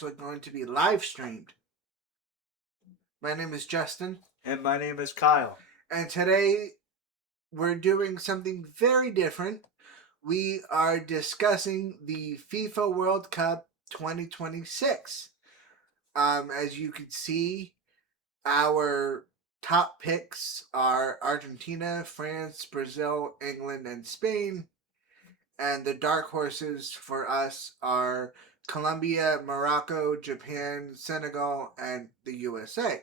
actually going to be live streamed. My name is Justin. And my name is Kyle. And today we're doing something very different. We are discussing the FIFA World Cup 2026. As you can see, our top picks are Argentina, France, Brazil, England, and Spain. And the dark horses for us are Colombia, Morocco, Japan, Senegal, and the USA.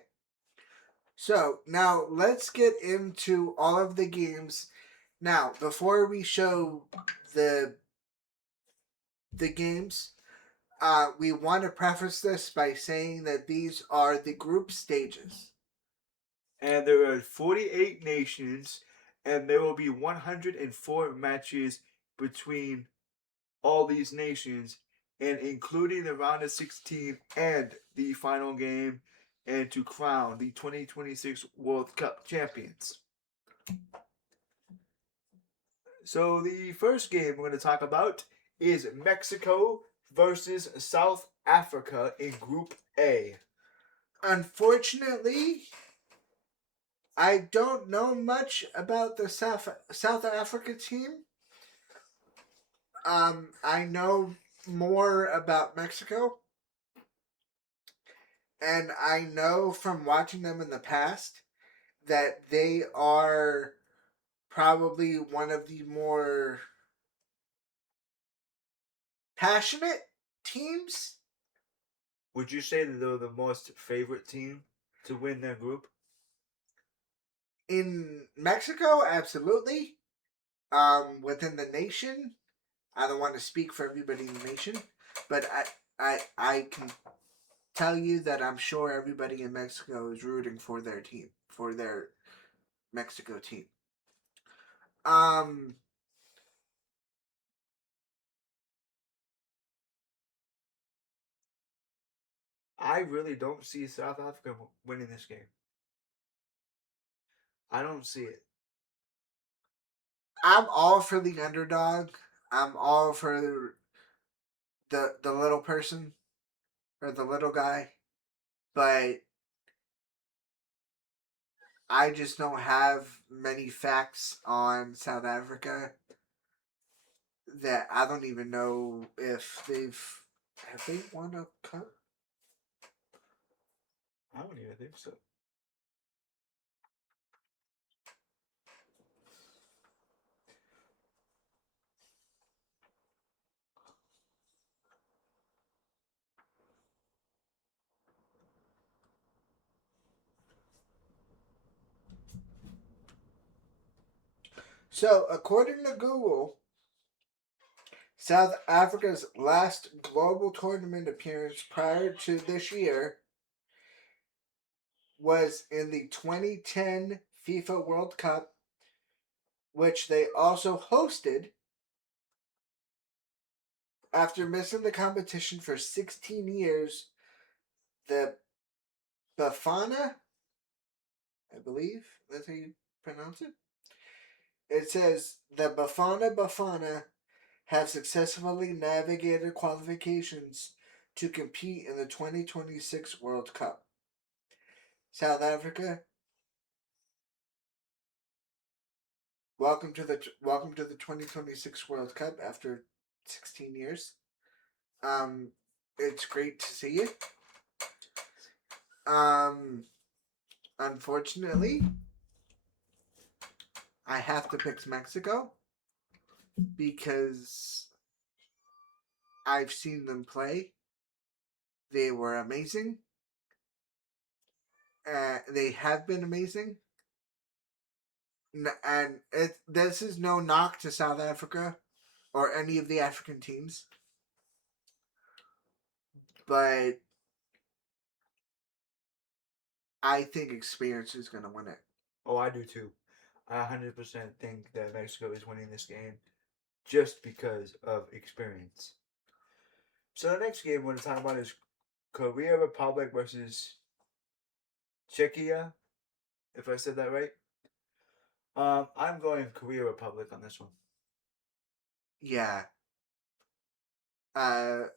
So now let's get into all of the games. Now, before we show the games, we want to preface this by saying that these are the group stages. And there are 48 nations, and there will be 104 matches between all these nations, and including the round of 16 and the final game, and to crown the 2026 World Cup champions. So the first game we're going to talk about is Mexico versus South Africa in Group A. Unfortunately, I don't know much about the South Africa team. I know more about Mexico, and I know from watching them in the past that they are probably one of the more passionate teams. Would you say that they're the most favorite team to win their group? In Mexico, absolutely. Within the nation, I don't want to speak for everybody in the nation, but I can tell you that I'm sure everybody in Mexico is rooting for their team, for their Mexico team. Um, I really don't see South Africa winning this game. I don't see it. I'm all for the underdog. I'm all for the little person or the little guy, but I just don't have many facts on South Africa that I don't even know if have they won a cup. I don't even think so. So, according to Google, South Africa's last global tournament appearance prior to this year was in the 2010 FIFA World Cup, which they also hosted after missing the competition for 16 years. The Bafana, I believe that's how you pronounce it. It says the Bafana have successfully navigated qualifications to compete in the 2026 World Cup. South Africa, welcome to the 2026 World Cup after 16 years. It's great to see you. Unfortunately, I have to pick Mexico because I've seen them play. They were amazing. They have been amazing. And this is no knock to South Africa or any of the African teams, but I think experience is going to win it. Oh, I do too. I 100% think that Mexico is winning this game just because of experience. So the next game we're going to talk about is Korea Republic versus Czechia, if I said that right. I'm going Korea Republic on this one. Yeah. Uh,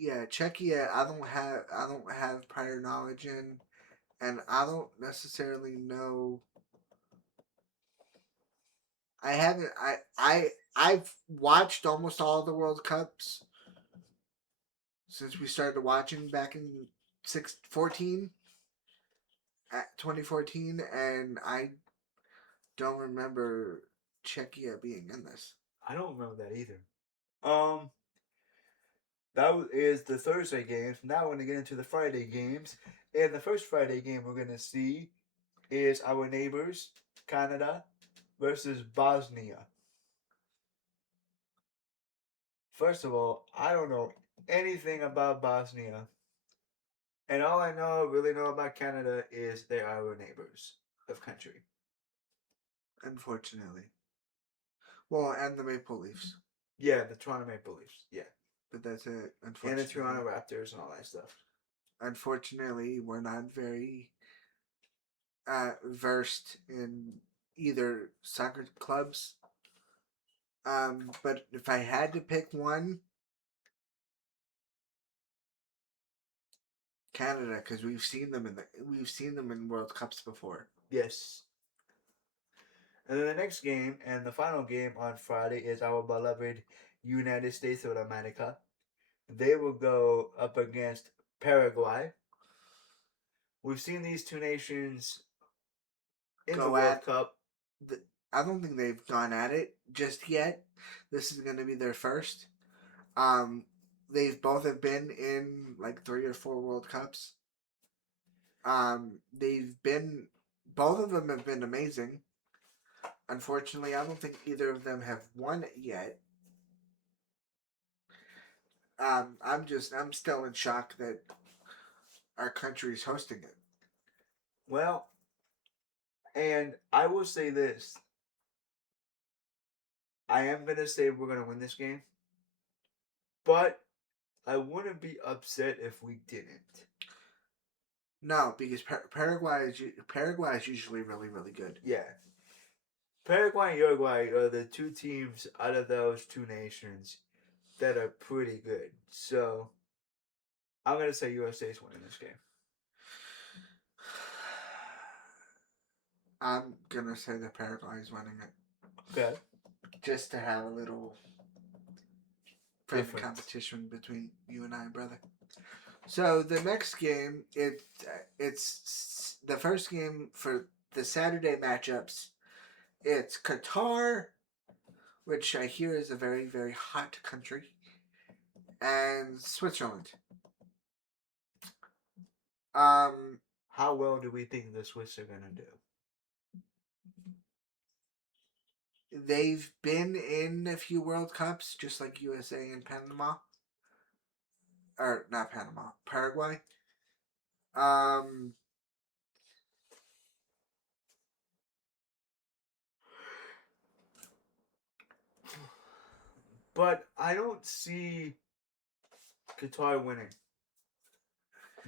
yeah, Czechia. I don't have prior knowledge in, and I don't necessarily know. I haven't. I've watched almost all the World Cups since we started watching back in 14 at 2014, and I don't remember Czechia being in this. I don't remember that either. Um, is the Thursday games. Now we're gonna get into the Friday games, and the first Friday game we're gonna see is our neighbors, Canada, versus Bosnia. First of all, I don't know anything about Bosnia, and all I really know about Canada is they are our neighbors of country. Unfortunately, well, and the Maple Leafs, Yeah, the Toronto Maple Leafs. Yeah, but that's it. and the Unfortunately, Toronto Raptors and all that stuff. we're not very versed in either soccer clubs. But if I had to pick one, Canada, because we've seen them in World Cups before. Yes. And then the next game and the final game on Friday is our beloved United States of America. They will go up against Paraguay. We've seen these two nations in the Go World at Cup. I don't think they've gone at it just yet. This is going to be their first. Um, they've both have been in like 3 or 4 World Cups. They've been both of them have been amazing. Unfortunately, I don't think either of them have won it yet. I'm still in shock that our country is hosting it. Well, and I will say this. I am going to say we're going to win this game. But I wouldn't be upset if we didn't. No, because Paraguay is usually really really good. Yeah. Paraguay and Uruguay are the two teams out of those two nations that are pretty good. So I'm gonna say USA's winning this game. I'm gonna say that Paraguay is winning it. Okay. Just to have a little friendly Difference. competition between you and I, brother. So the next game, it's the first game for the Saturday matchups. It's Qatar, which I hear is a very very hot country, and Switzerland. How well do we think the Swiss are gonna do? They've been in a few World Cups, just like USA and Panama, or not Panama, Paraguay. Um, But I don't see Qatar winning.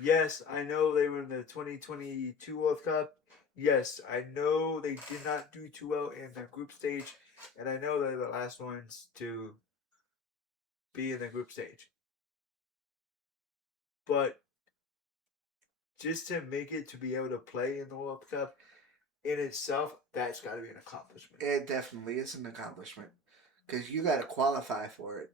Yes, I know they were in the 2022 World Cup. Yes, I know they did not do too well in the group stage, and I know they're the last ones to be in the group stage. But just to make it to be able to play in the World Cup in itself, that's got to be an accomplishment. it definitely is an accomplishment because you got to qualify for it,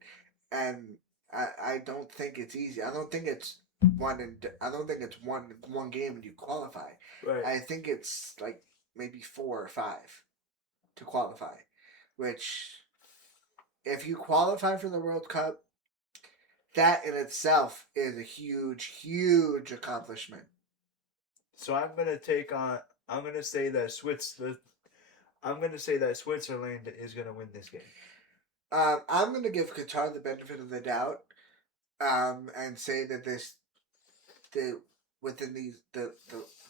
and I don't think it's easy. I don't think it's I don't think it's one game and you qualify. Right. I think it's like maybe 4 or 5 to qualify, which if you qualify for the World Cup, that in itself is a huge accomplishment. So I'm gonna take on. I'm gonna say that Switzerland is gonna win this game. I'm going to give Qatar the benefit of the doubt, and say that within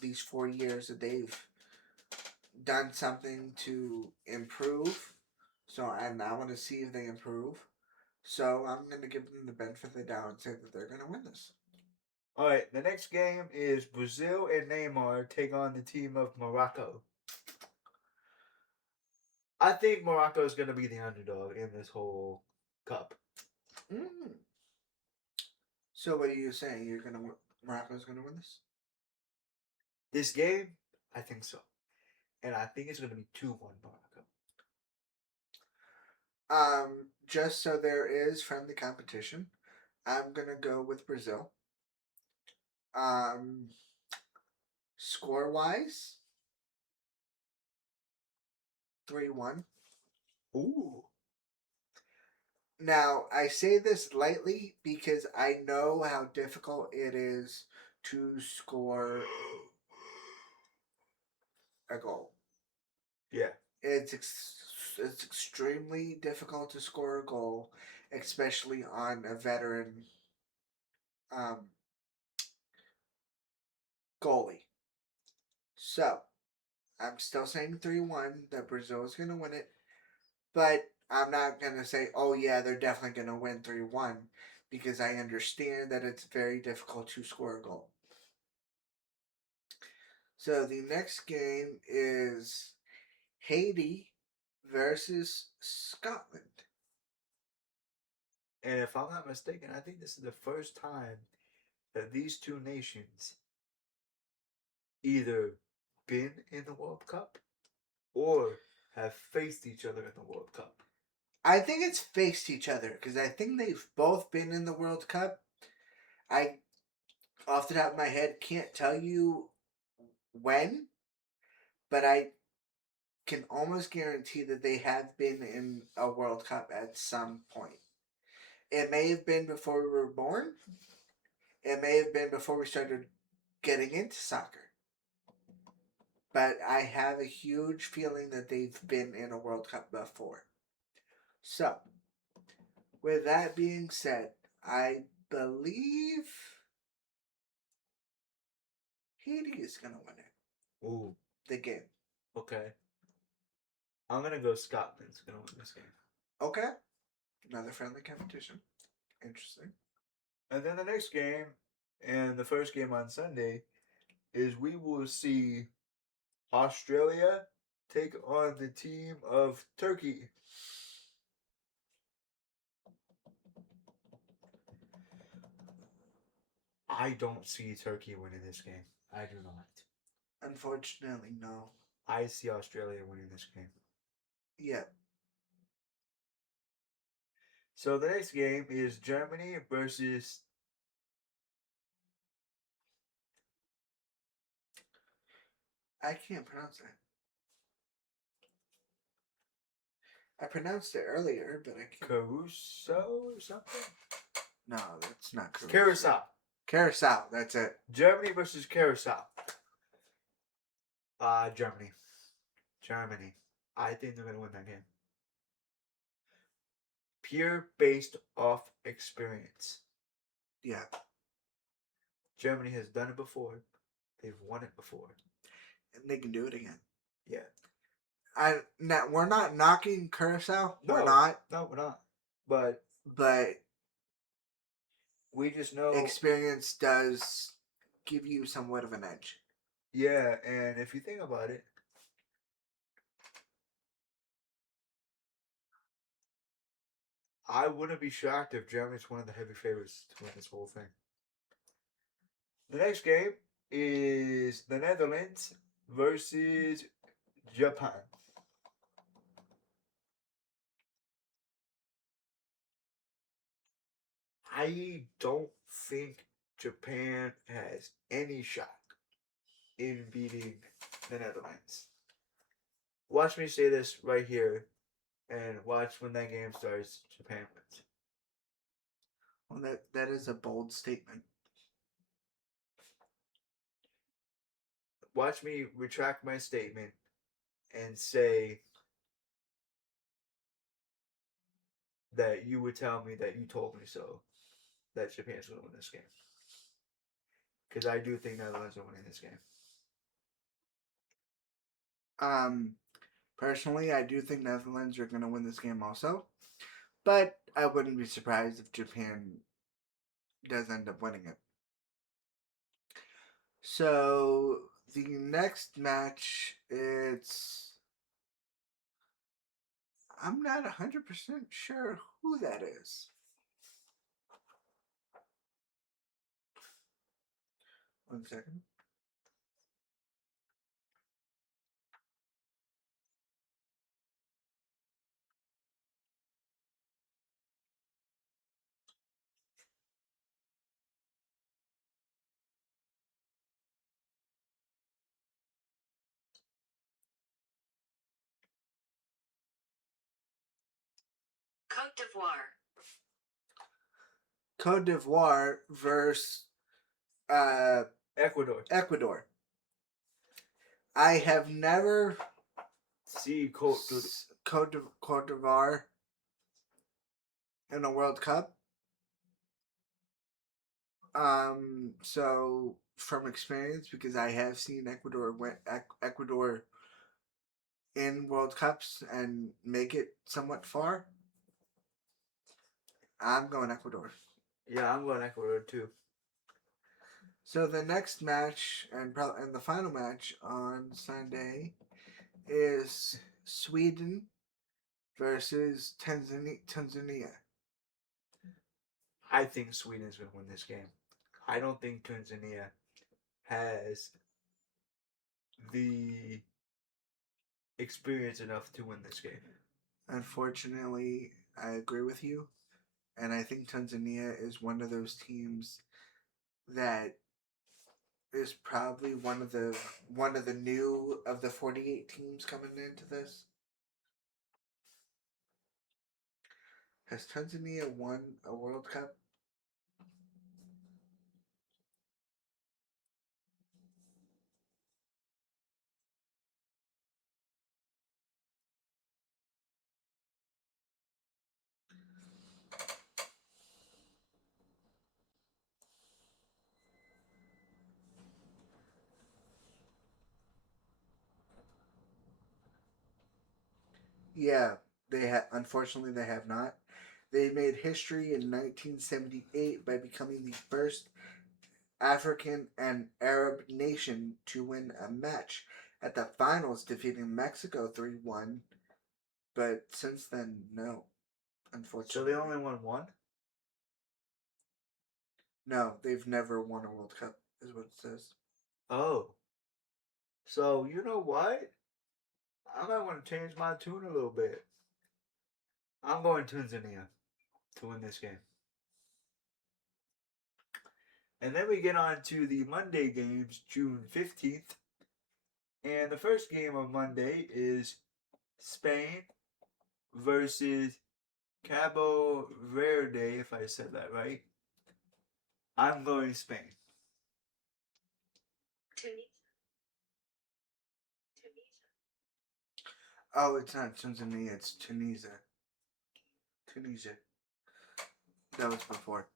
these 4 years that they've done something to improve. So I want to see if they improve. So I'm going to give them the benefit of the doubt and say that they're going to win this. All right, the next game is Brazil and Neymar take on the team of Morocco. I think Morocco is going to be the underdog in this whole cup. Mm. So what are you saying? You're gonna Morocco's gonna win this? This game, I think so. And I think it's going to be 2-1 Morocco. Just so there is friendly competition, I'm gonna go with Brazil. Um, Score wise, 3-1. Ooh. Now, I say this lightly because I know how difficult it is to score a goal. Yeah. It's extremely difficult to score a goal, especially on a veteran um, goalie. So, I'm still saying 3-1 that Brazil is going to win it, but I'm not going to say, oh, yeah, they're definitely going to win 3-1 because I understand that it's very difficult to score a goal. So, the next game is Haiti versus Scotland. And if I'm not mistaken, I think this is the first time that these two nations either been in the World Cup or have faced each other in the World Cup. I think it's faced each other because I think they've both been in the World Cup. I, off the top of my head, can't tell you when, but I can almost guarantee that they have been in a World Cup at some point. It may have been before we were born. It may have been before we started getting into soccer. But I have a huge feeling that they've been in a World Cup before. So, with that being said, I believe Haiti is going to win it. Ooh. The game. Okay. I'm going to go Scotland's going to win this game. Okay. Another friendly competition. Interesting. And then the next game, and the first game on Sunday, is we will see Australia take on the team of Turkey. I don't see Turkey winning this game. I do not. Unfortunately, no. I see Australia winning this game. Yeah. So the next game is Germany versus. I can't pronounce that. I pronounced it earlier, but I can't. Caruso or something? No, that's not correct. Curacao. Curacao, that's it. Germany versus Curacao. Germany. Germany. I think they're going to win that game. Pure based off experience. Yeah. Germany has done it before. They've won it before. And they can do it again. Yeah. We're not knocking Curacao. No, we're not. No, we're not. But we just know experience does give you somewhat of an edge. Yeah, and if you think about it, I wouldn't be shocked if Germany's one of the heavy favorites to win this whole thing. The next game is the Netherlands versus Japan. I don't think Japan has any shot in beating the Netherlands. Watch me say this right here, and watch when that game starts, Japan wins. Well, that is a bold statement. Watch me retract my statement and say that you would tell me that you told me so, that Japan's going to win this game. Because I do think Netherlands are winning this game. Personally, I do think Netherlands are going to win this game also. But I wouldn't be surprised if Japan does end up winning it. So, the next match, I'm not 100% sure who that is. 1 second. Côte d'Ivoire. Cote d'Ivoire versus Ecuador. Ecuador. I have never See Cote d'Ivoire in a World Cup. So from experience, because I have seen Ecuador in World Cups and make it somewhat far, I'm going Ecuador. Yeah, I'm going Ecuador too. So the next match and the final match on Sunday is Sweden versus Tanzania. I think Sweden's going to win this game. I don't think Tanzania has the experience enough to win this game. Unfortunately, I agree with you, and I think Tanzania is one of those teams that is probably one of the new of the 48 teams coming into this. Has Tanzania won a World Cup? Yeah, they have. Unfortunately, they have not. They made history in 1978 by becoming the first African and Arab nation to win a match at the finals, defeating Mexico 3-1. But since then, no. So Unfortunately, they only won one? no. They've never won a World Cup, is what it says. Oh. So, you know what? I might want to change my tune a little bit. I'm going Tanzania to win this game. And then we get on to the Monday games, June 15th. And the first game of Monday is Spain versus Cabo Verde, if I said that right. I'm going Spain. Tunisia. Oh, it's not Tanzania, it's Tunisia. Tunisia. That was before.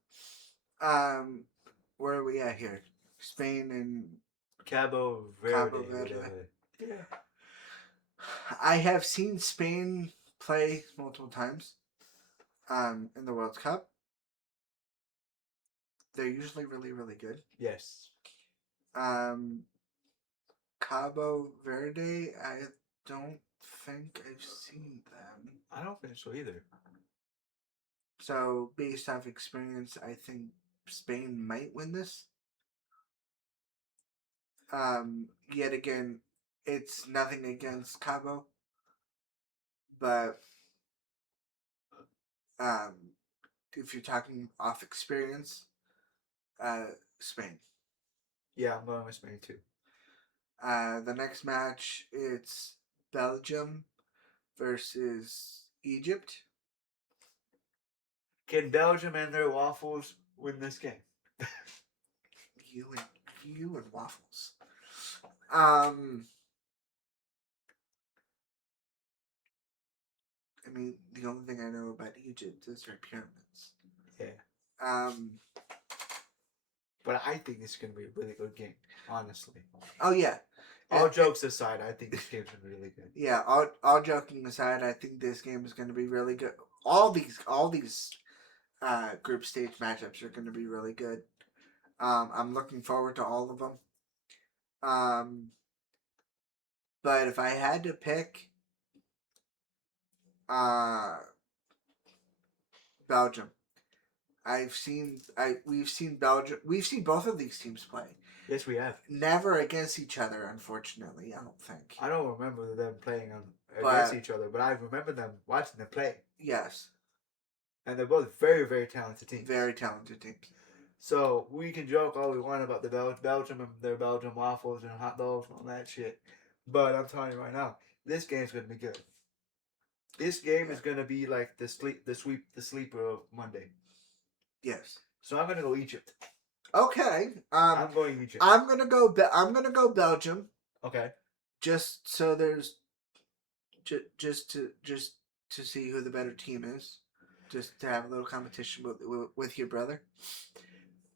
Where are we at here? Spain and Cabo Verde. Cabo Verde. Whatever. Yeah. I have seen Spain play multiple times in the World Cup. They're usually really, really good. Yes. Cabo Verde, I don't think I've seen them. I don't think so either. So, based off experience, I think Spain might win this. Yet again, it's nothing against Cabo, but if you're talking off experience, Spain. Yeah, I'm going with Spain too. The next match, it's Belgium versus Egypt. Can Belgium and their waffles win this game? You and waffles. I mean, the only thing I know about Egypt is their pyramids. Yeah. Um. But I think it's going to be a really good game, honestly. Oh yeah. All jokes aside, I think this game's going to be really good. Yeah. All joking aside, I think this game is going to be really good. All these group stage matchups are going to be really good. I'm looking forward to all of them. But if I had to pick, Belgium. We've seen Belgium. We've seen both of these teams play. Yes, we have. Never against each other, unfortunately. I don't think. I don't remember them playing against But- each other, but I remember them watching them play. Yes, And they're both very, very talented teams. very talented teams. So we can joke all we want about the Belgium and their Belgian waffles and hot dogs and all that shit. But I'm telling you right now, this game's gonna be good. This game is gonna be like the sleeper of Monday. Yes. So I'm gonna go Egypt. Okay. I'm going Egypt. I'm gonna go. I'm gonna go Belgium. Okay. Just so there's, just to see who the better team is, just to have a little competition with your brother.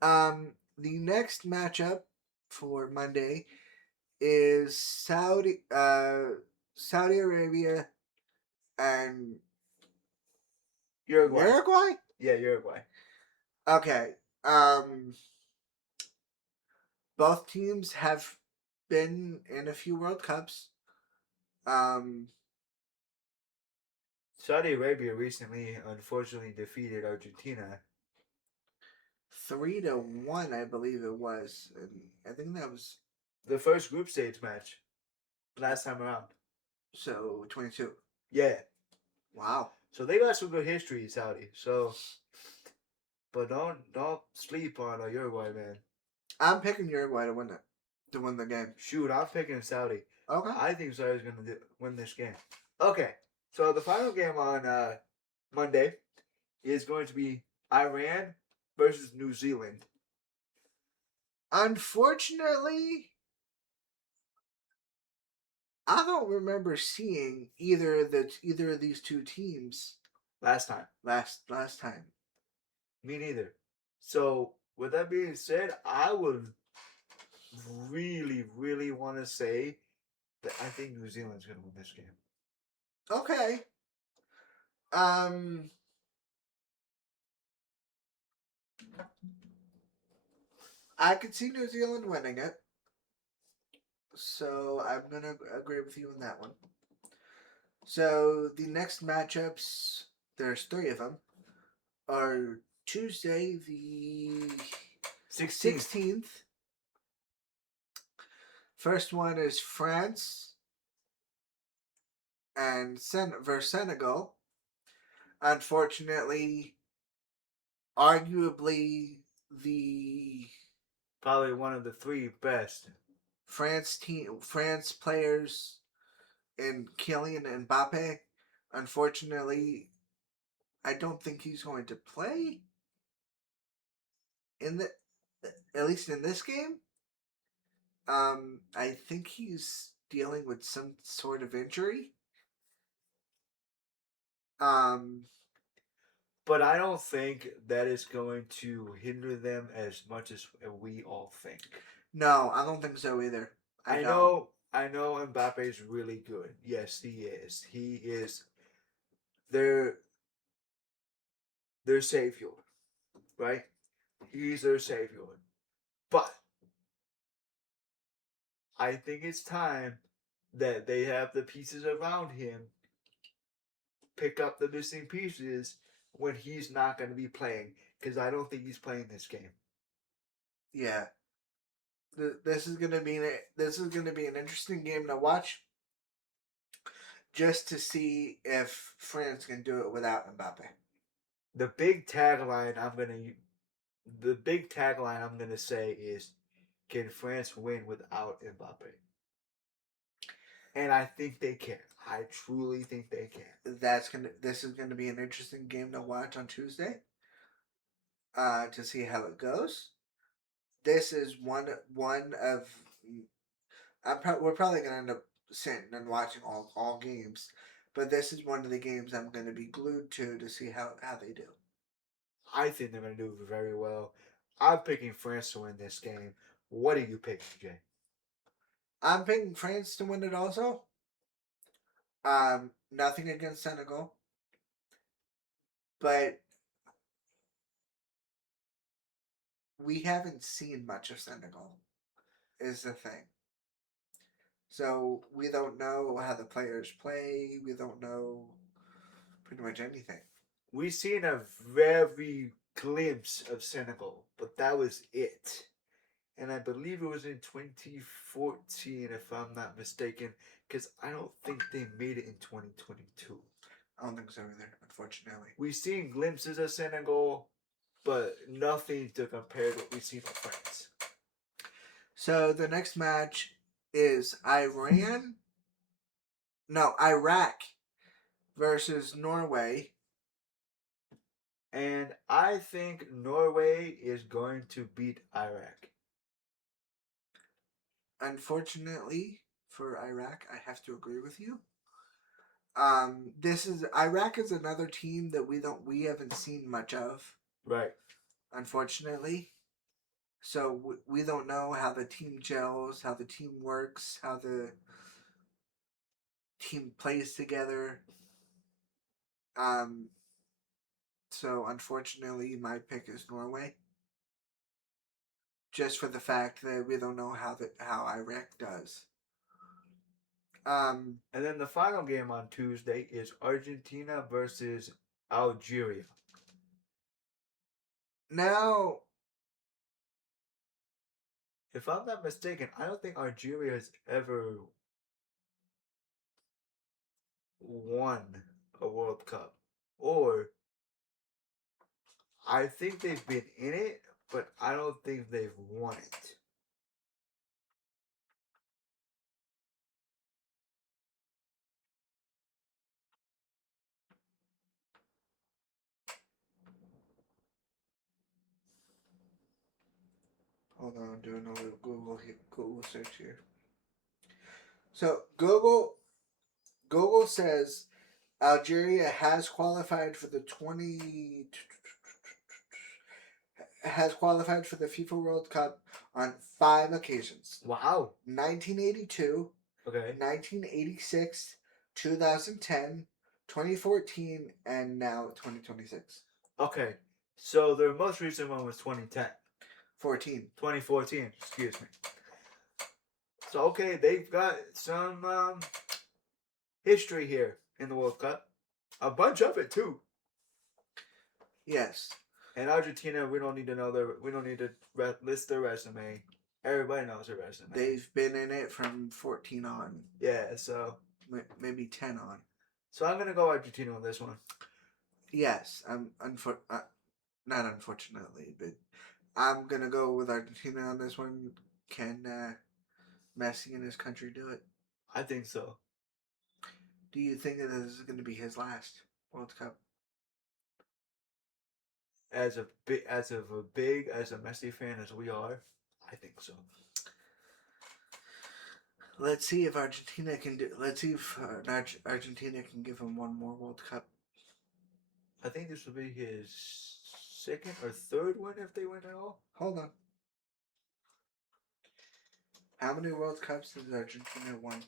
The next matchup for Monday is Saudi Arabia and Uruguay. Uruguay. Yeah, Uruguay. Okay. Both teams have been in a few World Cups. Saudi Arabia recently, unfortunately, defeated Argentina. 3-1, I believe it was. And I think that was The first group stage match last time around. so 22. Yeah. Wow. So they got some good history, Saudi. So, but don't sleep on Uruguay, man. I'm picking Uruguay to win it, to win the game. Shoot, I'm picking Saudi. Okay. I think Saudi's gonna win this game. Okay, so the final game on Monday is going to be Iran versus New Zealand. Unfortunately, I don't remember seeing either of these two teams Last time, last time. me neither. So with that being said, I would really, really want to say that I think New Zealand's gonna win this game. Okay. I could see New Zealand winning it. So I'm gonna agree with you on that one. So the next matchups, there's 3 of them, are Tuesday the 16th. First one is France and versus Senegal. Unfortunately, arguably the Probably one of the 3 best. France players in Kylian Mbappe. Unfortunately, I don't think he's going to play at least in this game. I think he's dealing with some sort of injury. But I don't think that is going to hinder them as much as we all think. No, I don't think so either. I know Mbappe is really good. Yes, he is. He is their savior, right? He's their savior. But I think it's time that they have the pieces around him pick up the missing pieces when he's not going to be playing, because I don't think he's playing this game. Yeah. This is gonna be an interesting game to watch. Just to see if France can do it without Mbappe. The big tagline I'm gonna say is, can France win without Mbappe? And I think they can. I truly think they can. This is gonna be an interesting game to watch on Tuesday. To see how it goes. This is one of. We're probably gonna end up sitting and watching all games, but this is one of the games I'm gonna be glued to see how they do. I think they're gonna do very well. I'm picking France to win this game. What are you picking, Jay? I'm picking France to win it also. Nothing against Senegal, but we haven't seen much of Senegal, is the thing. So we don't know how the players play. We don't know pretty much anything. We've seen a very glimpse of Senegal, but that was it. And I believe it was in 2014, if I'm not mistaken, because I don't think they made it in 2022. I don't think so either, unfortunately. We've seen glimpses of Senegal, but nothing to compare to what we've seen with France. So the next match is Iraq versus Norway. And I think Norway is going to beat Iraq. Unfortunately for Iraq, I have to agree with you. Iraq is another team that we haven't seen much of, Right. unfortunately. So we don't know how the team gels, how the team works, how the team plays together. So unfortunately, my pick is Norway. Just for the fact that we don't know how Iraq does. And then the final game on Tuesday is Argentina versus Algeria. Now, If I'm not mistaken, I don't think Algeria has ever won a World Cup. Or I think they've been in it, but I don't think they've won it. hold on, I'm doing a little Google search here. So Google says Algeria has qualified for the FIFA World Cup on 5 occasions. Wow. 1982, Okay. 1986, 2010, 2014, and now 2026. Okay. So their most recent one was 2010. 2014, excuse me. So, okay, they've got some history here in the World Cup. A bunch of it, too. Yes. And Argentina, we don't need to list their resume. Everybody knows their resume. They've been in it from 14 on. Yeah, so. Maybe 10 on. So I'm going to go Argentina on this one. Yes. Not unfortunately, but I'm going to go with Argentina on this one. Can Messi and his country do it? I think so. Do you think that this is going to be his last World Cup? As a Messi fan as we are, I think so. Let's see if Argentina can do. Let's see if Argentina can give him one more World Cup. I think this will be his second or third win if they win at all. Hold on. How many World Cups has Argentina won?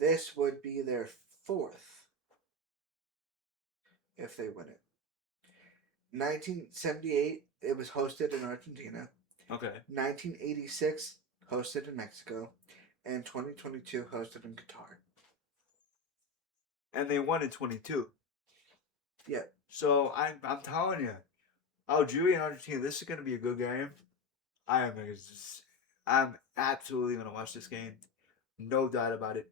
This would be their 4th if they win it. 1978, it was hosted in Argentina. Okay. 1986, hosted in Mexico. And 2022, hosted in Qatar. And they won in 22. Yeah. So I'm telling you, Algeria and Argentina, this is going to be a good game. I'm absolutely going to watch this game. No doubt about it.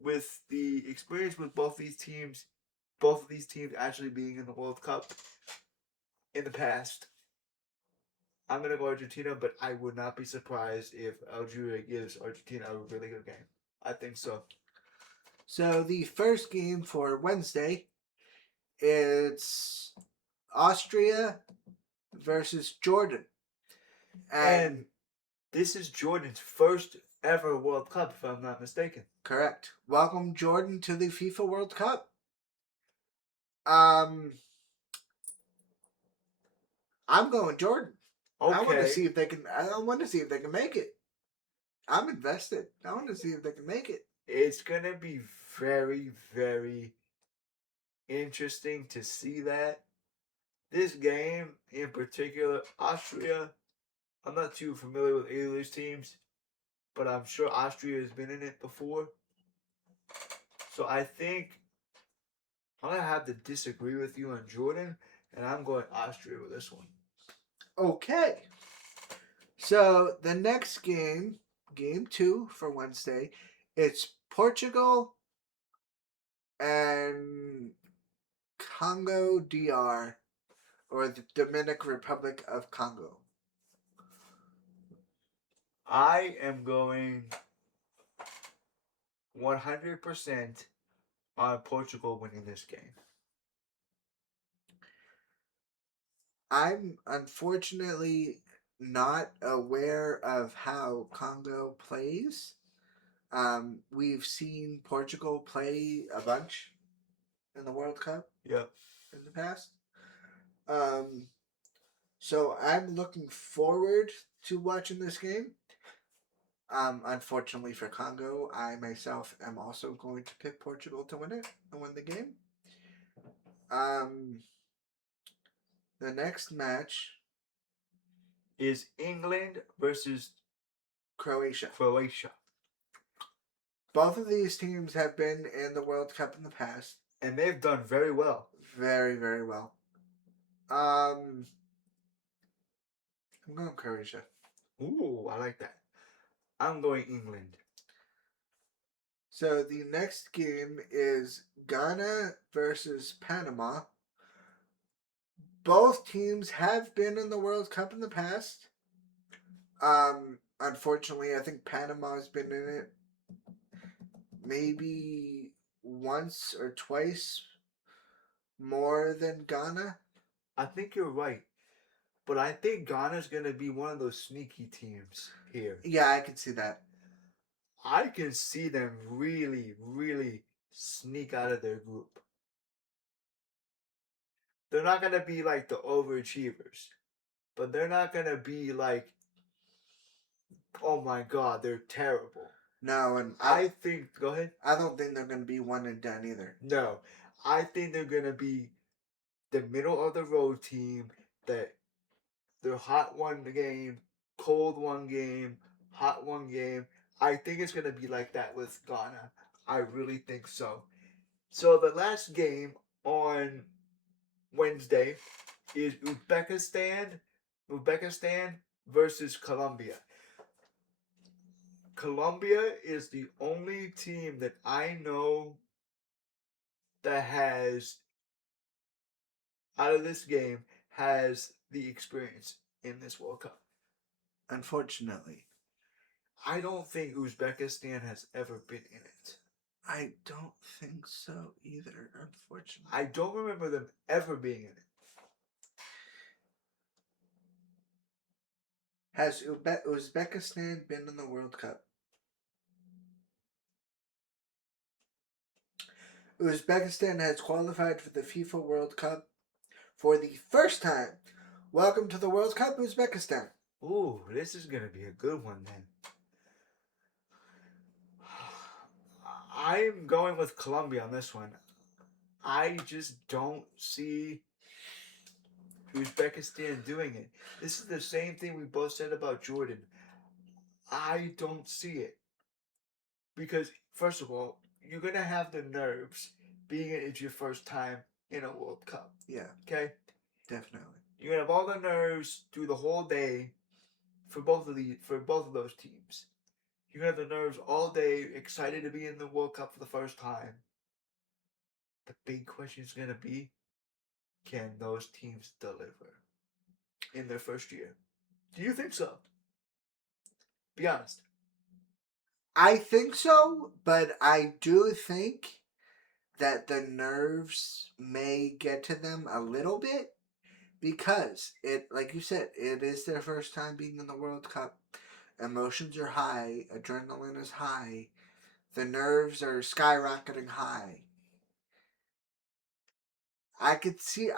With the experience with both of these teams actually being in the World Cup in the past, I'm going to go Argentina, but I would not be surprised if Algeria gives Argentina a really good game. I think so. So the first game for Wednesday, it's Austria versus Jordan. And this is Jordan's first ever World Cup, if I'm not mistaken. Correct. Welcome Jordan to the FIFA World Cup. I'm going Jordan. Okay. I want to see if they can make it. I'm invested. I want to see if they can make it. It's going to be very, very interesting to see that. This game in particular, Austria, I'm not too familiar with either of these teams, but I'm sure Austria has been in it before. So I think I'm gonna have to disagree with you on Jordan, and I'm going Austria with this one. Okay. So the next game, game 2 for Wednesday, it's Portugal and Congo DR, or the Dominican Republic of Congo. I am going 100% on Portugal winning this game. I'm unfortunately not aware of how Congo plays. We've seen Portugal play a bunch in the World Cup Yep. in the past. So I'm looking forward to watching this game. Unfortunately for Congo, I myself am also going to pick Portugal to win it and win the game. The next match Is England versus Croatia. Croatia. Both of these teams have been in the World Cup in the past. And they've done very well. Very, very well. I'm going Croatia. Ooh, I like that. I'm going England. So the next game is Ghana versus Panama. Both teams have been in the World Cup in the past. Unfortunately, I think Panama's been in it maybe once or twice more than Ghana. I think you're right. But I think Ghana's going to be one of those sneaky teams here. Yeah, I can see that. I can see them really, really sneak out of their group. They're not going to be like the overachievers. But they're not going to be like, oh my God, they're terrible. No, and I think, go ahead. I don't think they're going to be one and done either. No, I think they're going to be the middle of the road team that they're hot one game, cold one game, hot one game. I think it's going to be like that with Ghana. I really think so. So the last game on Wednesday is Uzbekistan versus Colombia. Colombia is the only team that I know that has, out of this game, has the experience in this World Cup. Unfortunately, I don't think Uzbekistan has ever been in it. I don't think so either, unfortunately. I don't remember them ever being in it. Has Uzbekistan been in the World Cup? Uzbekistan has qualified for the FIFA World Cup for the first time. Welcome to the World Cup, Uzbekistan. Ooh, this is going to be a good one then. I'm going with Colombia on this one. I just don't see Uzbekistan doing it. This is the same thing we both said about Jordan. I don't see it. Because, first of all, you're going to have the nerves being it's your first time in a World Cup. Yeah, Okay? definitely. You're going to have all the nerves through the whole day for both of those teams. You're going to have the nerves all day, excited to be in the World Cup for the first time. The big question is going to be, can those teams deliver in their first year? Do you think so? Be honest. I think so, but I do think that the nerves may get to them a little bit because it, like you said, it is their first time being in the World Cup. Emotions are high, adrenaline is high, the nerves are skyrocketing high. I could see,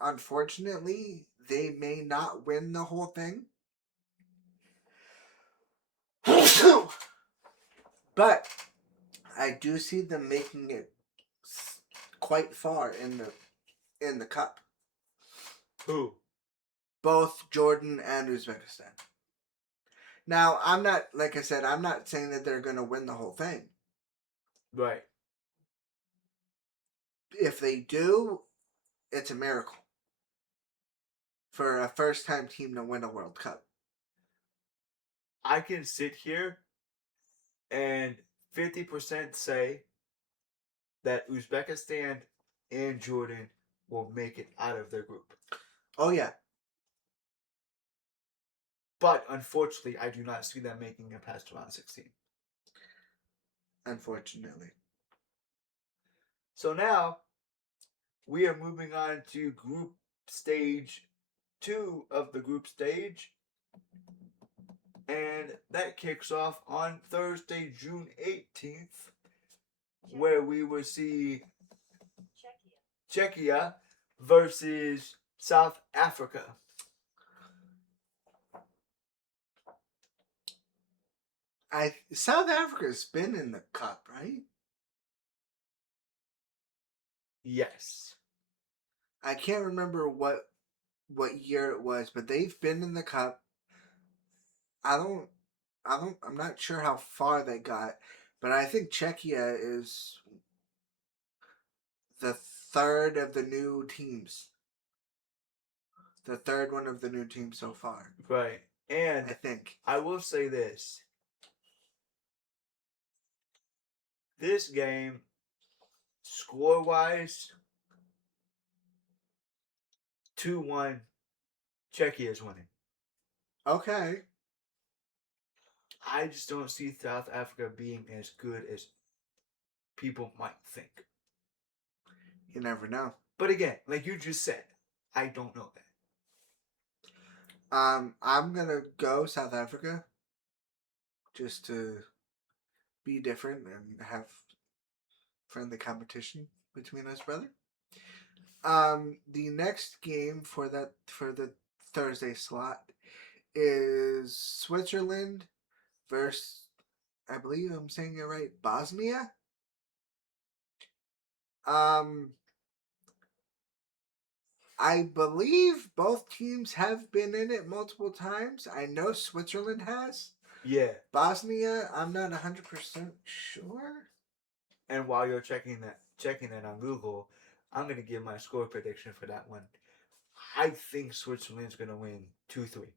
unfortunately, they may not win the whole thing. But I do see them making it quite far in the cup. Who? Both Jordan and Uzbekistan. Now, I'm not, like I said, I'm not saying that they're going to win the whole thing. Right. If they do, it's a miracle for a first-time team to win a World Cup. I can sit here and 50% say that Uzbekistan and Jordan will make it out of their group. Oh yeah, But unfortunately, I do not see them making it past round 16. unfortunately. So now we are moving on to group stage 2 of the group stage. And that kicks off on Thursday, June 18th, where we will see Czechia versus South Africa. South Africa's been in the cup, right? Yes. I can't remember what year it was, but they've been in the cup. I'm not sure how far they got, but I think Czechia is the third of the new teams. The third one of the new teams so far, Right. I And think. I will say this. This game, score-wise, 2-1, Czechia is winning. Okay. I just don't see South Africa being as good as people might think. You never know. But again, like you just said, I don't know that. I'm gonna go South Africa just to be different and have friendly competition between us, brother. The next game for the Thursday slot is Switzerland versus, I believe I'm saying it right, Bosnia. Um, I believe both teams have been in it multiple times. I know Switzerland has. Yeah. Bosnia, I'm not 100% sure. And while you're checking that on Google, I'm gonna give my score prediction for that one. I think Switzerland's gonna win 2-3.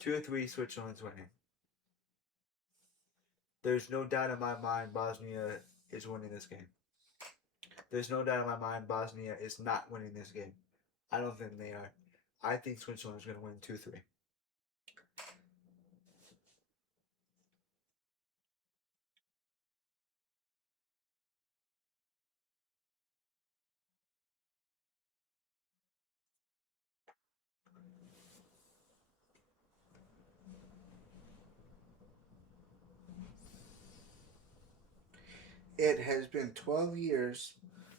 2-3, Switzerland's winning. There's no doubt in my mind Bosnia is winning this game. There's no doubt in my mind Bosnia is not winning this game. I don't think they are. I think Switzerland's gonna win 2-3. It has been 12 years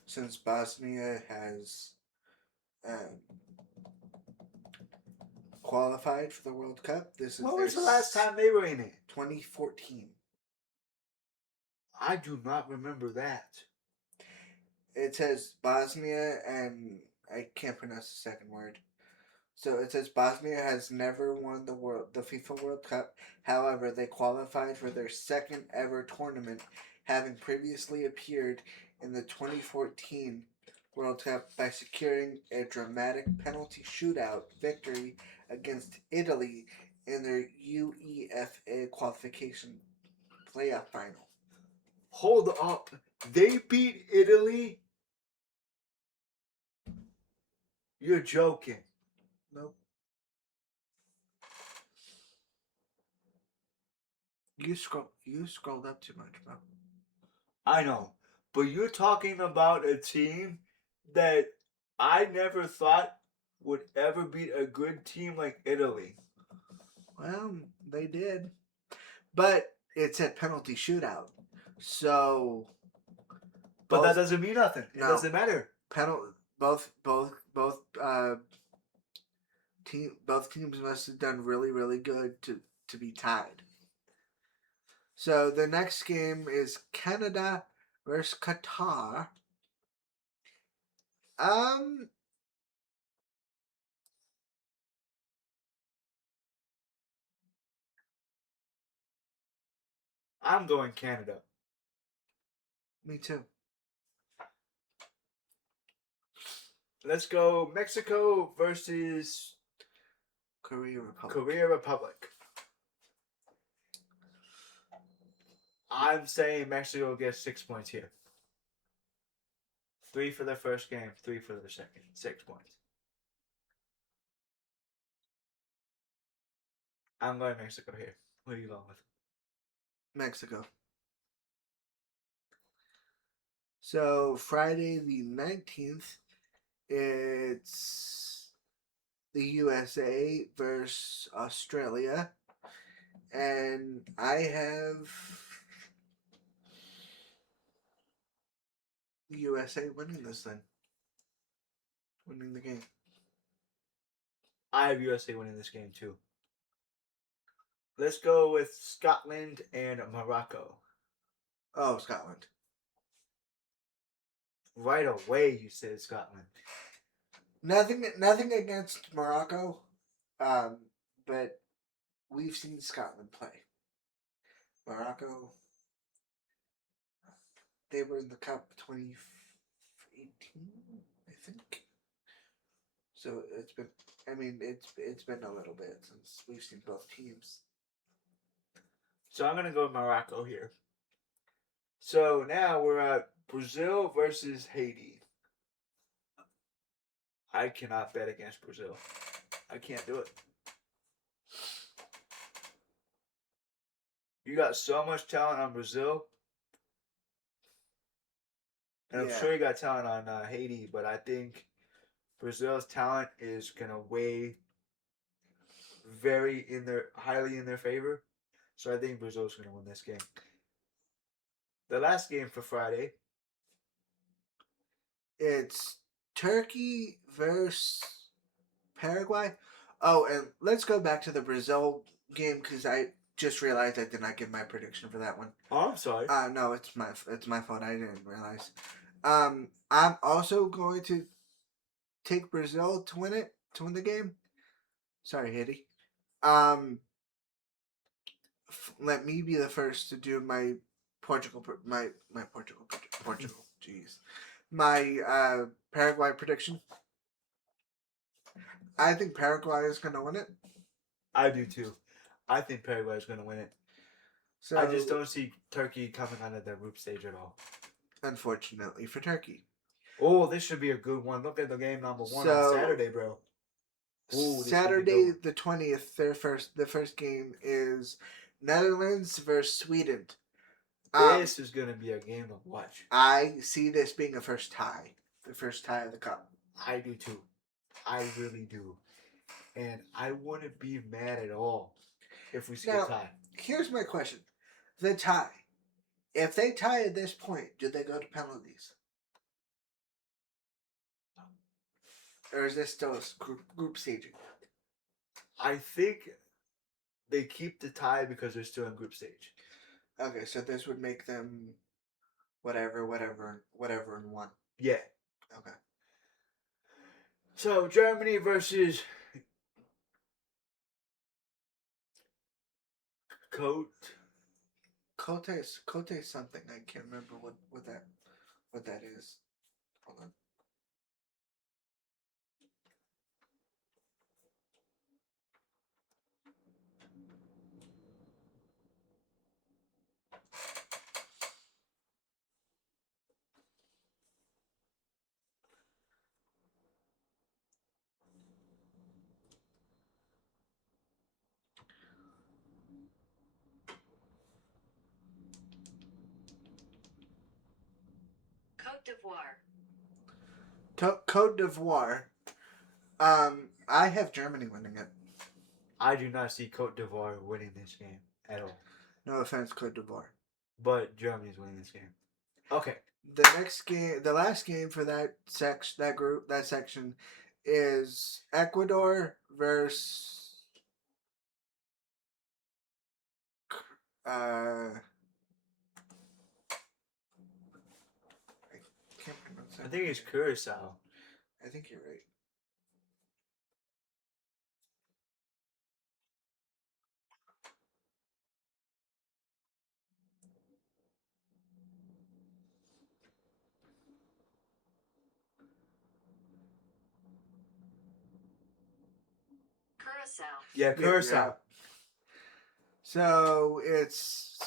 since Bosnia has um, qualified for the World Cup. This is When their was the last time they were in it? 2014. I do not remember that. It says Bosnia, and I can't pronounce the second word. So it says Bosnia has never won the FIFA World Cup. However, they qualified for their second ever tournament, having previously appeared in the 2014 World Cup by securing a dramatic penalty shootout victory against Italy in their UEFA qualification playoff final. Hold up. They beat Italy? You're joking. Nope. You scrolled up too much, bro. I know. But you're talking about a team that I never thought would ever beat a good team like Italy. Well, they did. But it's a penalty shootout. So But that both doesn't mean nothing. It No. doesn't matter. both teams must have done really, really good to be tied. So the next game is Canada versus Qatar. Um I'm going Canada. Me too. Let's go Mexico versus Korea Republic. Korea Republic. I'm saying Mexico gets 6 points here. 3 for the first game, 3 for the second. 6 points. I'm going Mexico here. What are you going with? Mexico. So Friday the 19th, it's the USA versus Australia. And I have the USA winning this then. Winning the game. I have USA winning this game too. Let's go with Scotland and Morocco. Oh, Scotland. Right away, you said Scotland. Nothing against Morocco, but we've seen Scotland play. Morocco, they were in the Cup 2018, I think. So it's been a little bit since we've seen both teams. So I'm gonna go with Morocco here. So now we're at Brazil versus Haiti. I cannot bet against Brazil. I can't do it. You got so much talent on Brazil. And I'm Yeah. sure you got talent on Haiti, but I think Brazil's talent is gonna weigh highly in their favor. So I think Brazil's gonna win this game. The last game for Friday. It's Turkey versus Paraguay. Oh, and let's go back to the Brazil game because I just realized I did not give my prediction for that one. Oh, I'm sorry. No, it's my fault. I didn't realize. I'm also going to take Brazil to win the game. Sorry, Haiti. Let me be the first to do my Portugal. Jeez, my Paraguay prediction. I think Paraguay is going to win it. I do too. I think Paraguay is gonna win it. So I just don't see Turkey coming out of their group stage at all. Unfortunately for Turkey. Oh, this should be a good one. Look at the game number 1 So, on Saturday, bro. Ooh, this Saturday should be the 20th, the first game is Netherlands versus Sweden. This is gonna be a game to watch. I see this being the first tie of the cup. I do too. I really do. And I wouldn't be mad at all if we see a tie. Here's my question: the tie. If they tie at this point, do they go to penalties? Or is this still group staging? I think they keep the tie because they're still in group stage. Okay, so this would make them whatever in one. Yeah. Okay. So Germany versus Cote something. I can't remember what that is. Hold on. Cote d'Ivoire. Cote d'Ivoire. I have Germany winning it. I do not see Cote d'Ivoire winning this game at all. No offense, Cote d'Ivoire. But Germany's winning this game. Okay. The last game for that section is Ecuador versus I can't pronounce that. I think it's Curacao. I think you're right. Curacao. Yeah, Yeah, Curacao. yeah. So it's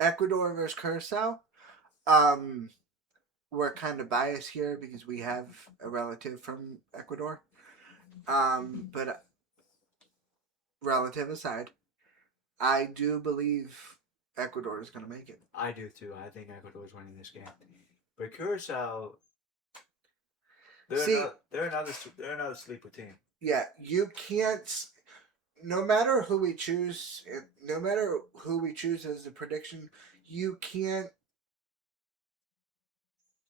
Ecuador versus Curacao. We're kind of biased here because we have a relative from Ecuador. But relative aside, I do believe Ecuador is going to make it. I do too. I think Ecuador's winning this game. But Curacao, See- they're another sleeper team. Yeah, you can't. No matter who we choose, no matter who we choose as the prediction, you can't.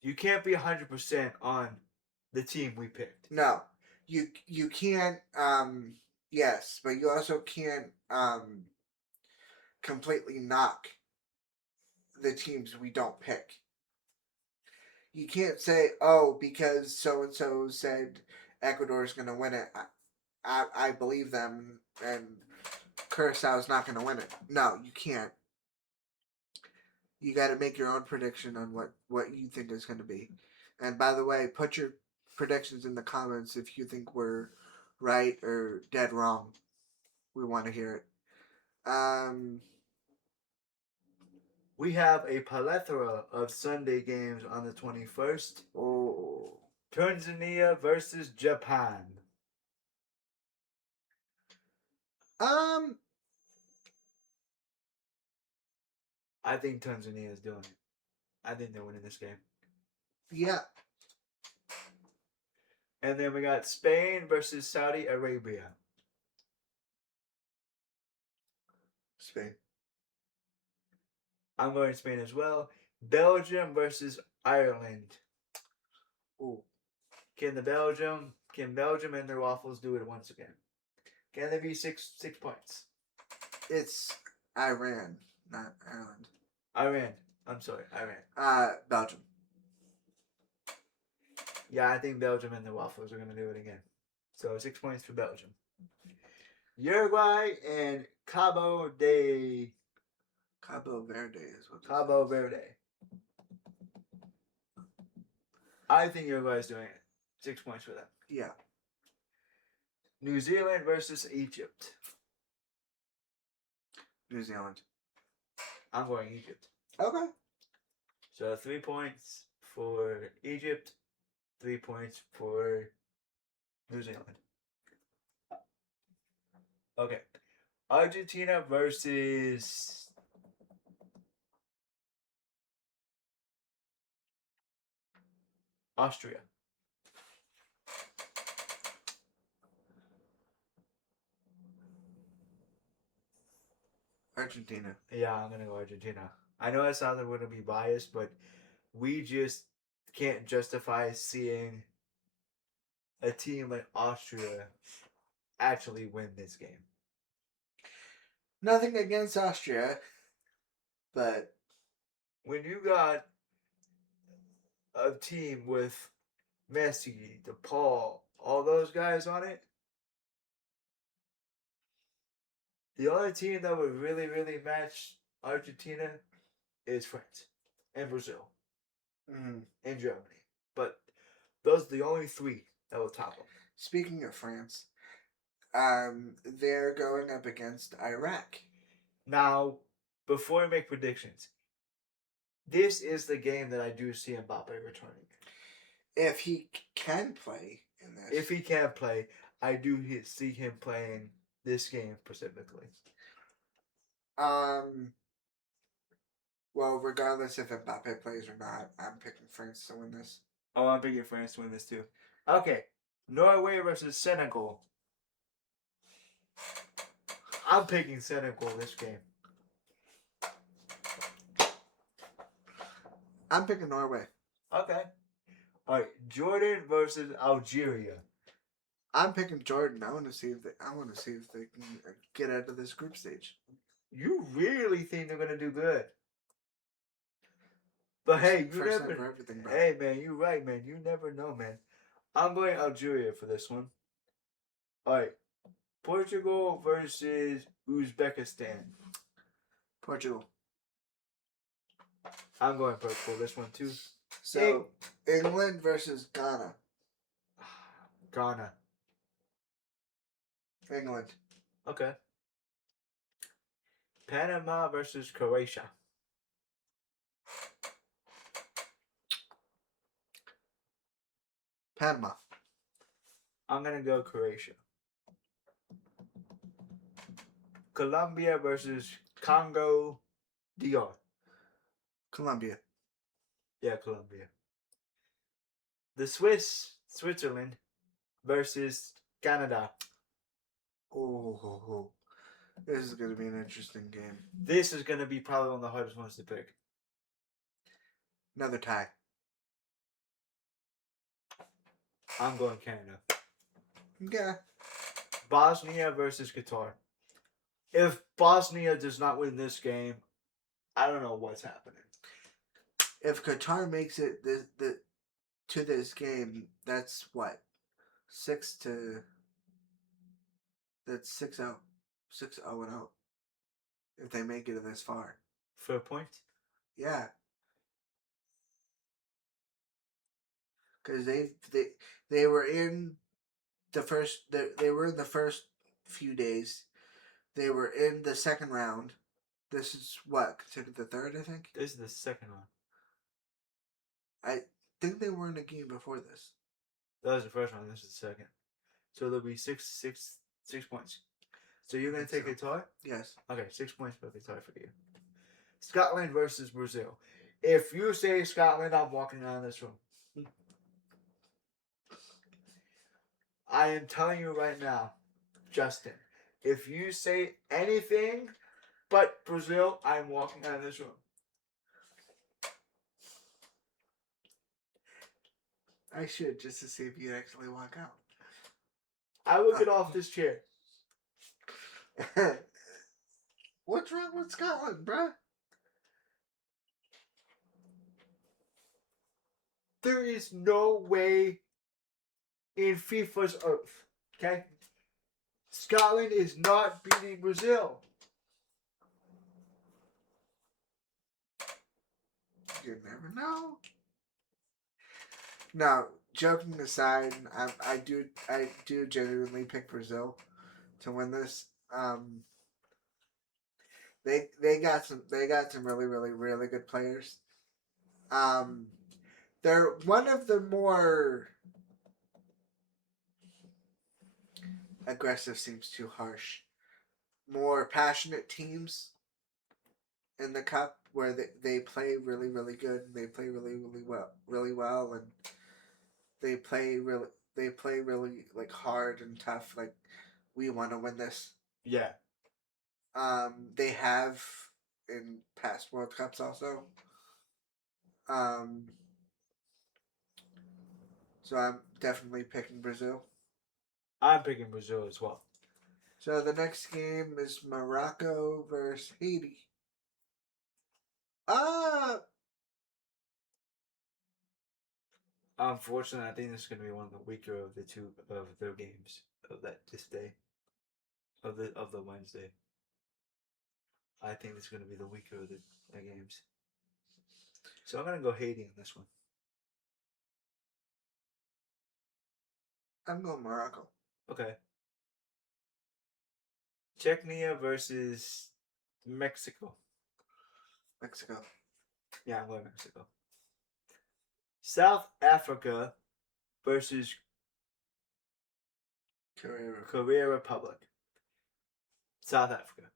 You can't be 100% on the team we picked. No, you can't. Yes, but you also can't completely knock the teams we don't pick. You can't say, oh, because so and so said Ecuador is going to win it. I believe them, and Curaçao's not going to win it. No, you can't. You got to make your own prediction on what you think is going to be. And by the way, put your predictions in the comments if you think we're right or dead wrong. We want to hear it. We have a plethora of Sunday games on the 21st. Oh, Tanzania versus Japan. I think Tanzania is doing it. I think they're winning this game. yeah. And then we got Spain versus Saudi Arabia. Spain. I'm going Spain as well. Belgium versus Ireland. Oh, Can Belgium and their waffles do it once again? Can they be 6 points? it's Iran, not Ireland. Iran. Belgium. Yeah, I think Belgium and the waffles are going to do it again. So 6 points for Belgium. Uruguay and Cabo Verde. Cabo Verde is what. Cabo Verde. I think Uruguay is doing it. 6 points for them. Yeah. New Zealand versus Egypt. New Zealand. I'm going Egypt. Okay. So 3 points for Egypt, 3 points for New Zealand. Okay. Argentina versus Austria. Argentina. Yeah, I'm gonna go Argentina. I know it sounds like we're gonna be biased, but we just can't justify seeing a team like Austria actually win this game. Nothing against Austria, but When you got a team with Messi, DePaul, all those guys on it, the only team that would really, really match Argentina is France and Brazil and Germany. But those are the only three that will top them. speaking of France, they're going up against Iraq. Now, before I make predictions, this is the game that I do see Mbappe returning. If he can play in this. If he can play, I do see him playing this game specifically. Well, regardless if Mbappe plays or not, I'm picking France to win this. Oh, I'm picking France to win this too. Okay, Norway versus Senegal. I'm picking Senegal this game. I'm picking Norway. Okay. All right, Jordan versus Algeria. I'm picking Jordan. I want to see if they can get out of this group stage. You really think they're gonna do good? But hey, you First time never. for everything, bro. Hey man, you right, man. You never know, man. I'm going Algeria for this one. All right, Portugal versus Uzbekistan. Portugal. I'm going Portugal this one too. So England versus Ghana. Ghana. England. Okay. Panama versus Croatia. Panama. I'm gonna go Croatia. Colombia versus Congo DR. Colombia. Yeah, Colombia. The Switzerland versus Canada. Oh, this is gonna be an interesting game. This is gonna be probably one of the hardest ones to pick. Another tie. I'm going Canada. Yeah. Bosnia versus Qatar. If Bosnia does not win this game, I don't know what's happening. If Qatar makes it to this game, that's what? 6-0. 6-0-0. If they make it this far. For a point? Yeah. Because they were in the first they were in the first few days. They were in the second round. This is what, considered the third, I think? This is the second one. I think they were in a game before this. That was the first one. This is the second. So there'll be 6 points. So you're gonna take Qatar? Yes. Okay, 6 points for Qatar for you. Scotland versus Brazil. If you say Scotland, I'm walking out of this room. I am telling you right now, Justin, if you say anything but Brazil, I'm walking out of this room. I should, just to see if you actually walk out. I will get off this chair. What's wrong with Scotland, bruh? There is no way in FIFA's earth, okay? Scotland is not beating Brazil. You never know. Now, joking aside, I do genuinely pick Brazil to win this. They got some really good players. They're one of the more aggressive seems too harsh. More passionate teams in the cup where they play really good. They play really well, and they play really like hard and tough. Like, we want to win this. Yeah. They have in past World Cups also. So I'm definitely picking Brazil. I'm picking Brazil as well. So the next game is Morocco versus Haiti. Unfortunately, I think this is going to be one of the weaker of the two of their games of this day of the Wednesday. I think this is going to be the weaker of the games. So I'm going to go Haiti on this one. I'm going Morocco. Okay. Czechia versus Mexico. Mexico. Yeah, I'm going Mexico. South Africa versus Korea Republic. South Africa.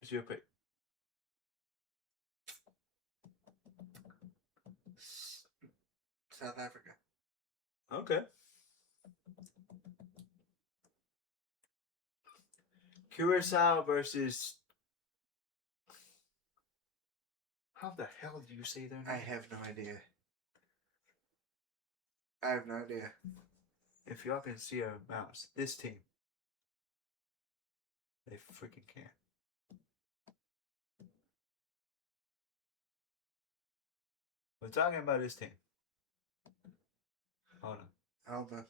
What's your pick? South Africa. Okay. Curacao versus. How the hell do you say their name? I have no idea. I have no idea. If y'all can see our mouse, this team. They freaking can't. We're talking about this team. Hold on. Alba.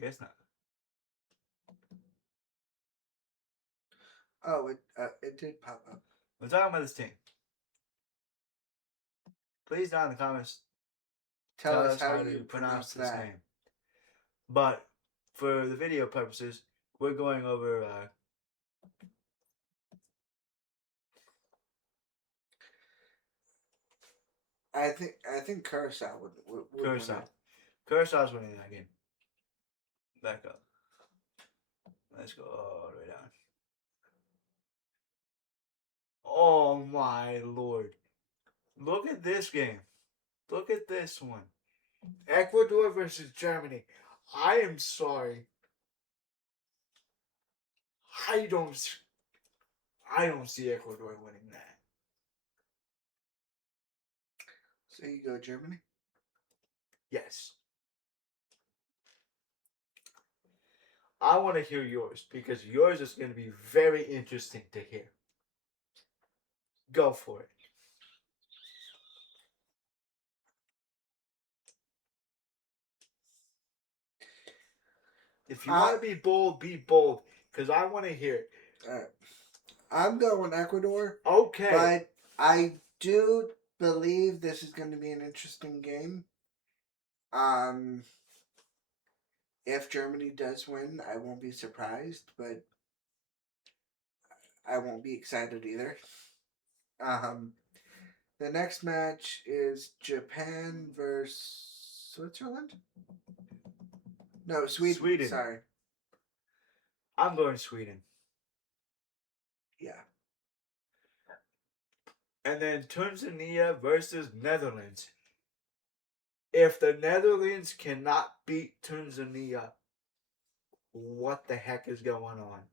Guess not. Oh, it did pop up. We're talking about this team. Please down in the comments Tell us how you pronounce this that. name. But for the video purposes, we're going over I think Curacao would win Curacao. it. Curaçao's winning that game. Back up. Let's go all the way down. Oh my lord. Look at this game. Look at this one. Ecuador versus Germany. I am sorry. I don't see Ecuador winning that. So you go Germany? Yes. I want to hear yours because yours is going to be very interesting to hear. Go for it. If you want to be bold, because I want to hear it. I'm going Ecuador. Okay. But I do believe this is going to be an interesting game. If Germany does win, I won't be surprised, but I won't be excited either. The next match is Japan versus Switzerland. No, Sweden. Sorry. I'm going Sweden. Yeah. And then Tanzania versus Netherlands. If the Netherlands cannot beat Tanzania, what the heck is going on?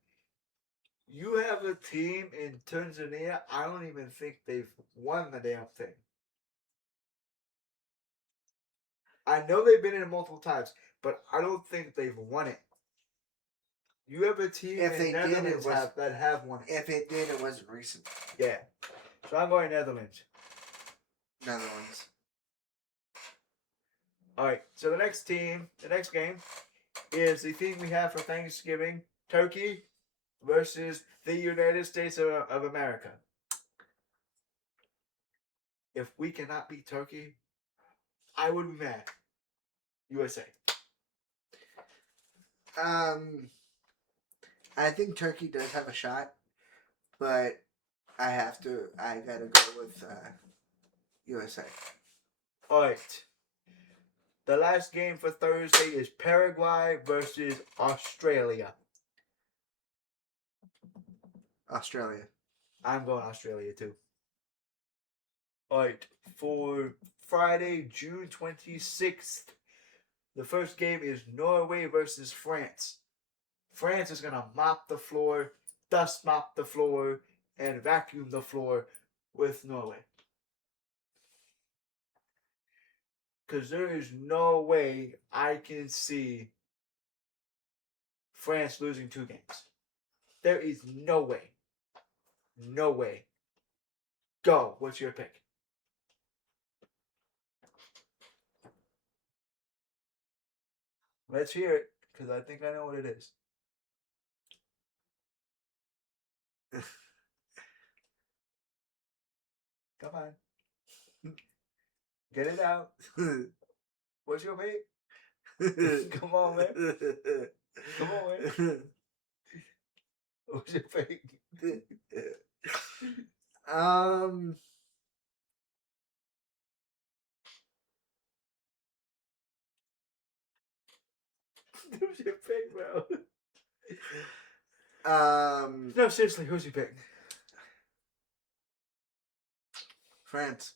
You have a team in Tanzania, I don't even think they've won the damn thing. I know they've been in it multiple times, but I don't think they've won it. You have a team in Netherlands that have won it. If it did, it wasn't recent. Yeah. So I'm going Netherlands. Netherlands. Alright, so the next game is the theme we have for Thanksgiving. Turkey versus the United States of America. If we cannot beat Turkey, I would be mad. USA. I think Turkey does have a shot, but I gotta go with USA. Alright. The last game for Thursday is Paraguay versus Australia. Australia. I'm going Australia too. Alright, for Friday, June 26th, the first game is Norway versus France. France is going to mop the floor, dust mop the floor, and vacuum the floor with Norway. Because there is no way I can see France losing 2 games. There is no way. No way. Go. What's your pick? Let's hear it, because I think I know what it is. Come on. Get it out. What's your pick? Come on, man. Come on, man. What's your pick? Who's your pick, bro? No, seriously, who's your pick? France.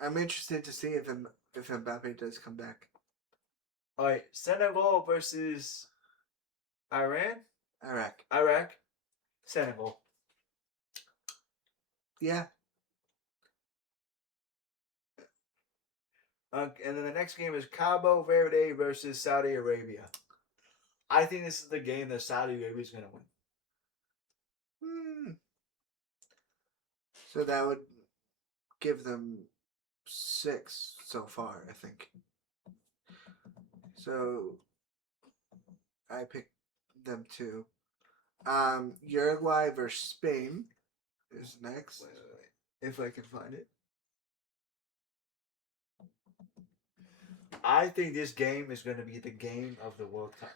I'm interested to see if Mbappe does come back. All right, Senegal versus Iran. Iraq. Senegal. Yeah. And then the next game is Cabo Verde versus Saudi Arabia. I think this is the game that Saudi Arabia is going to win. So that would give them 6 so far, I think. So I picked them too. Uruguay versus Spain is next. Wait. If I can find it. I think this game is going to be the game of the World Cup.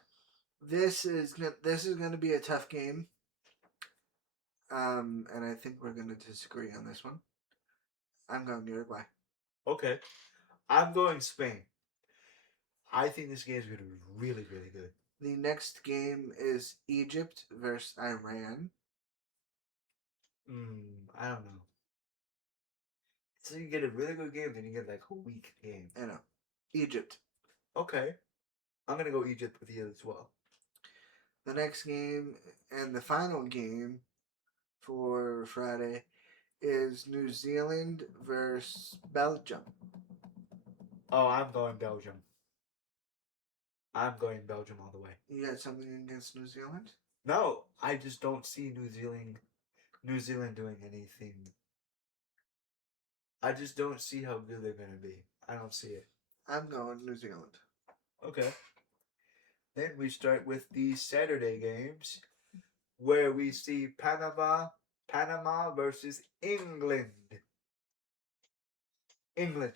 This is going to be a tough game. And I think we're going to disagree on this one. I'm going Uruguay. Okay. I'm going Spain. I think this game is going to be really, really good. The next game is Egypt versus Iran. I don't know. So you get a really good game, then you get like a weak game. I know. Egypt. Okay. I'm going to go Egypt with you as well. The next game and the final game for Friday is New Zealand versus Belgium. Oh, I'm going Belgium. I'm going Belgium all the way. You got something against New Zealand? No, I just don't see New Zealand doing anything. I just don't see how good they're going to be. I don't see it. I'm going New Zealand. Okay. Then we start with the Saturday games, where we see Panama versus England. England.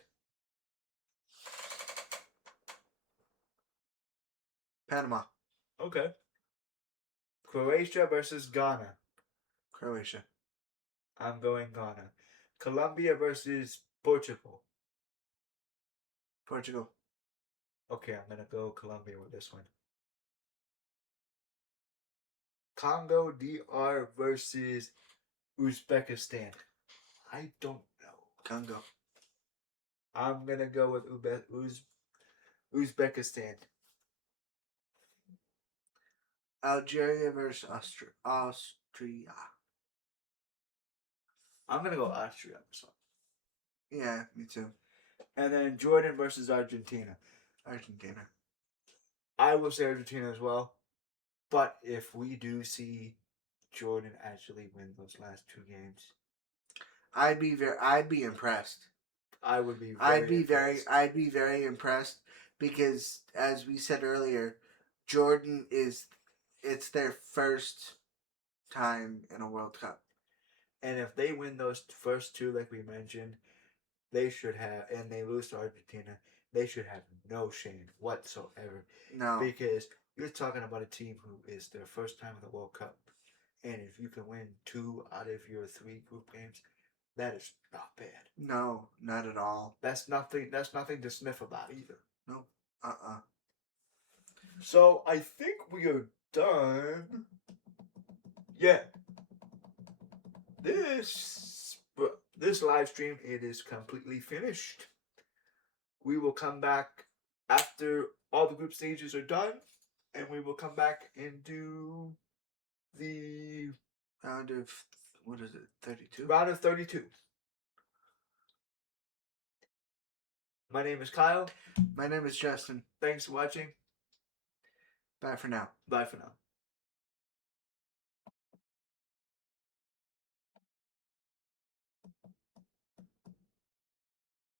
Panama. Okay. Croatia versus Ghana. Croatia. I'm going Ghana. Colombia versus Portugal. Portugal. Okay, I'm gonna go Colombia with this one. Congo DR versus Uzbekistan. I don't know. Congo. I'm gonna go with Uzbekistan. Algeria versus Austria. I'm gonna go Austria on this one. Yeah, me too. And then Jordan versus Argentina. Argentina. I will say Argentina as well. But if we do see Jordan actually win those last two games, I'd be impressed. I would be. I'd be very impressed because, as we said earlier, Jordan it's their first time in a World Cup. And if they win those first two, like we mentioned, they should have, and they lose to Argentina, they should have no shame whatsoever. No. Because you're talking about a team who is their first time in the World Cup. And if you can win 2 out of your 3 group games, that is not bad. No, not at all. That's nothing to sniff about either. No. So I think we are done. Yeah. This live stream, it is completely finished. We will come back after all the group stages are done, and we will come back and do the Round of, what is it, 32? round of 32. My name is Kyle. My name is Justin. Thanks for watching. Bye for now. Bye for now.